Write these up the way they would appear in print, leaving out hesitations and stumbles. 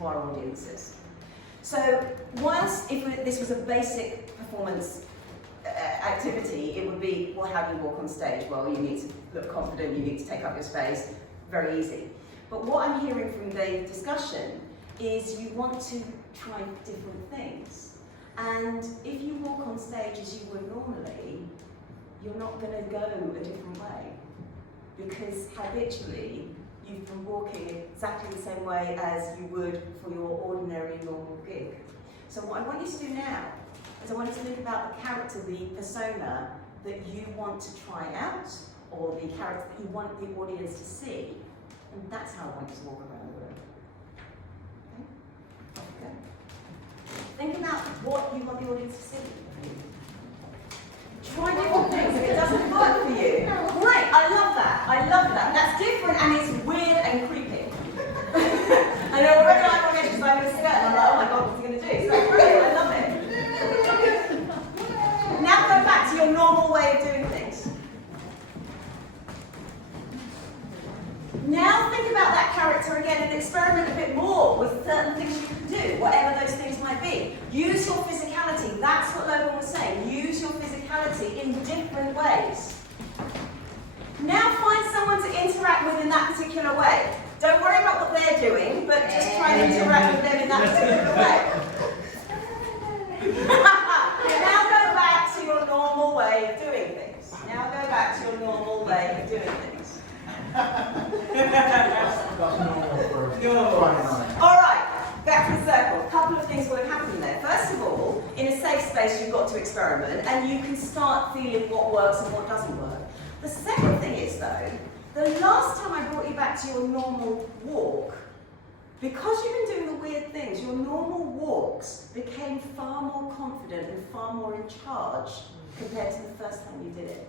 to our audiences. So whilst if this was a basic performance activity, it would be, well, how do you walk on stage? Well, you need to look confident, you need to take up your space, very easy. But what I'm hearing from the discussion is you want to try different things. And if you walk on stage as you would normally, you're not going to go a different way. Because habitually, you've been walking exactly the same way as you would for your ordinary, normal gig. So what I want you to do now is I want you to think about the character, the persona that you want to try out, or the character that you want the audience to see, and that's how I want you to walk around the room. Okay? Think about what you want the audience to see. Try different things. If it doesn't work for you, great, I love that. I love that. That's different and it's weird and creepy. I know already I'm on edge because I'm in a skirt and I'm like, oh my god, what's he going to do? So that's brilliant, I love it. Now go back to your normal way of doing things. Now think about that character again and experiment a bit more with certain things you can do, whatever those things might be. Use your physicality. That's what Logan was saying. Use your physicality in different ways. Now find someone to interact with in that particular way. Don't worry about what they're doing, but just try and interact with them in that particular way. Now go back to your normal way of doing things. Now go back to your normal way of doing things. Alright, back to the circle. A couple of things will have happened there. First of all, in a safe space you've got to experiment and you can start feeling what works and what doesn't work. The second thing is though, the last time I brought you back to your normal walk, because you've been doing the weird things, your normal walks became far more confident and far more in charge compared to the first time you did it.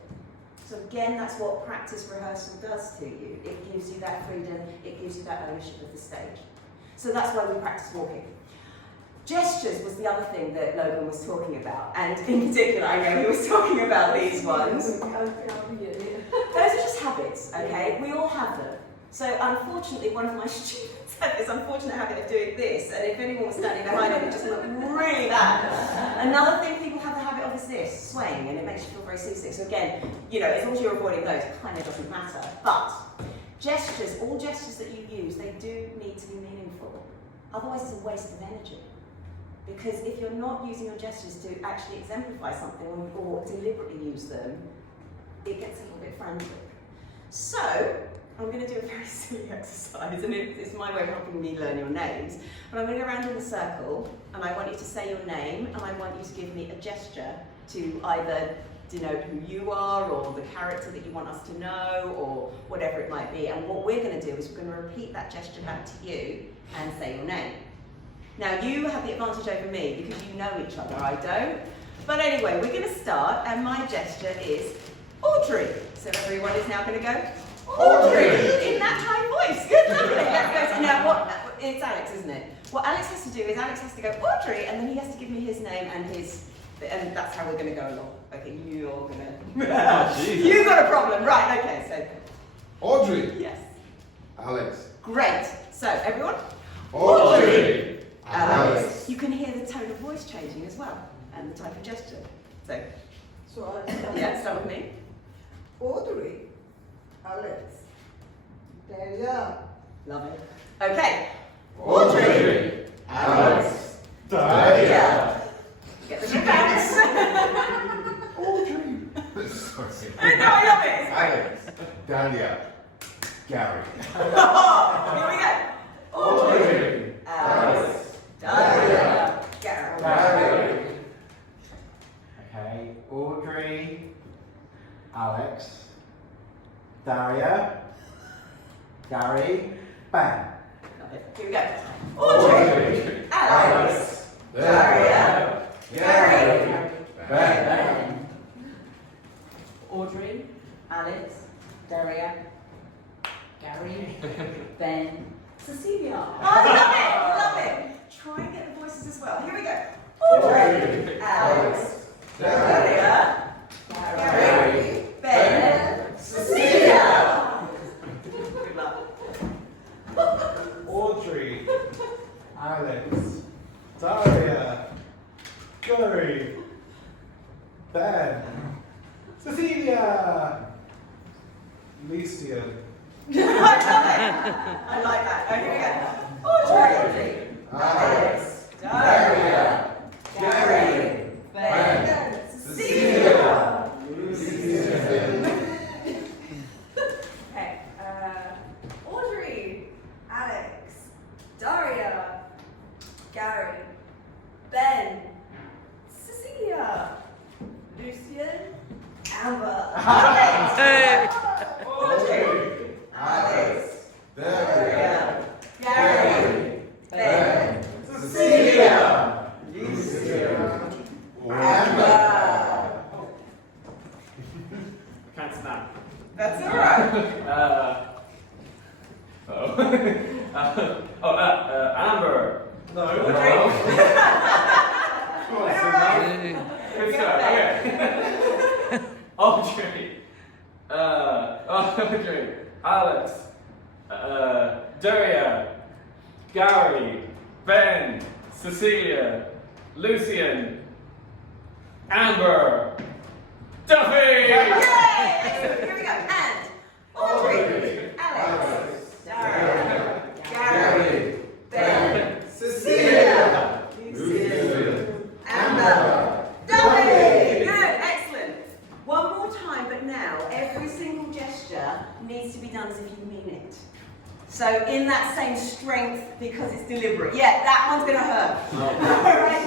So again, that's what practice rehearsal does to you. It gives you that freedom, it gives you that ownership of the stage. So that's why we practice walking. Gestures was the other thing that Logan was talking about, and in particular, I know he was talking about these ones. Those are just habits, okay? We all have them. So unfortunately, one of my students had this unfortunate habit of doing this, and if anyone was standing behind him, it just looked really bad. Another thing people have the habit of is this, swaying, and it makes you feel very seasick. So again, you know, as long as you're avoiding those, it kind of doesn't matter. But gestures, all gestures that you use, they do need to be meaningful. Otherwise, it's a waste of energy. Because if you're not using your gestures to actually exemplify something or deliberately use them, it gets a little bit frantic. So, I'm going to do a very silly exercise, and it's my way of helping me learn your names. But I'm going to go around in a circle, and I want you to say your name, and I want you to give me a gesture to either denote who you are, or the character that you want us to know, or whatever it might be. And what we're going to do is we're going to repeat that gesture back to you and say your name. Now, you have the advantage over me because you know each other, I don't. But anyway, we're going to start, and my gesture is Audrey. So everyone is now going to go, Audrey! In that high voice. Good, lovely. Let's go to, now, it's Alex, isn't it? What Alex has to do is Alex has to go, Audrey, and then he has to give me his name and that's how we're going to go along. Okay, you're going to... You got a problem. Right, okay, so... Audrey. Yes. Alex. Great. So, everyone? Audrey. Alex. You can hear the tone of voice changing as well, and the type of gesture. So yeah, start with me. Audrey. Alex. Daria. Love it. Okay. Audrey. Alex. Daria. Get the shit bounce. Audrey. Sorry. No, I love it. Alex. Daria. Gary. Here we go. Audrey. Alex. Daria. Gary. Okay, Audrey, Alex, Daria, Gary, bang. Here we go. Audrey, Alex, Daria, Gary, Ben. Audrey, Alex, Daria, Gary, Ben, Cecilia. I love it. Try and get the voices as well. Here we go. Audrey, Alex, Daria, Gary, Ben, Cecilia. Good luck. Audrey, Alex, Daria, Gary, Ben, Cecilia, Lucian, I love it. I like that. Oh, here we go. Audrey, Alex, Daria, Gary, Ben, Cecilia, Okay, Audrey, Alex, Daria, Gary, Ben, Cecilia, Lucian, Amber. Audrey, Alex, Daria, Gary, Ben, Cecilia, Lucian, Amber. Can't snap. That's all right. Amber. No. Good start. Okay. Audrey. Audrey. Alex. Daria. Gary. Ben. Cecilia. Lucian. Amber. Duffy. Yay! Excellent. Here we go. And Audrey, Alex, Daria, Gary, Ben, Cecilia, Lucian, Amber, Duffy. Good. Excellent. One more time, but now every single gesture needs to be done as if you mean it. So in that same strength because it's deliberate. Yeah, that one's going to hurt. All right.